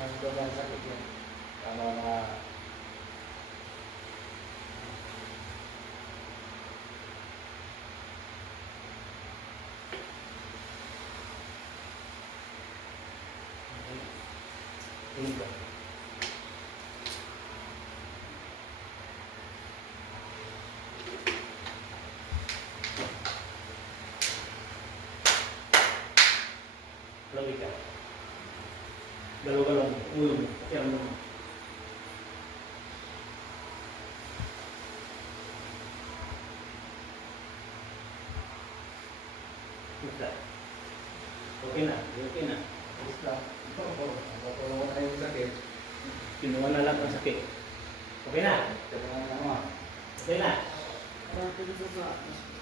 Ang sakit yan. Tama na. Tingin ka. Lagi ka. Galaw-galaw mo, ulo mo, kaya mo. Okay na, okay na. Ayos lang. Patulungan tayo yung sakit. Kinuha na lang ang sakit. Okay na? Kailangan naman. Okay na? Parang pinagpapa.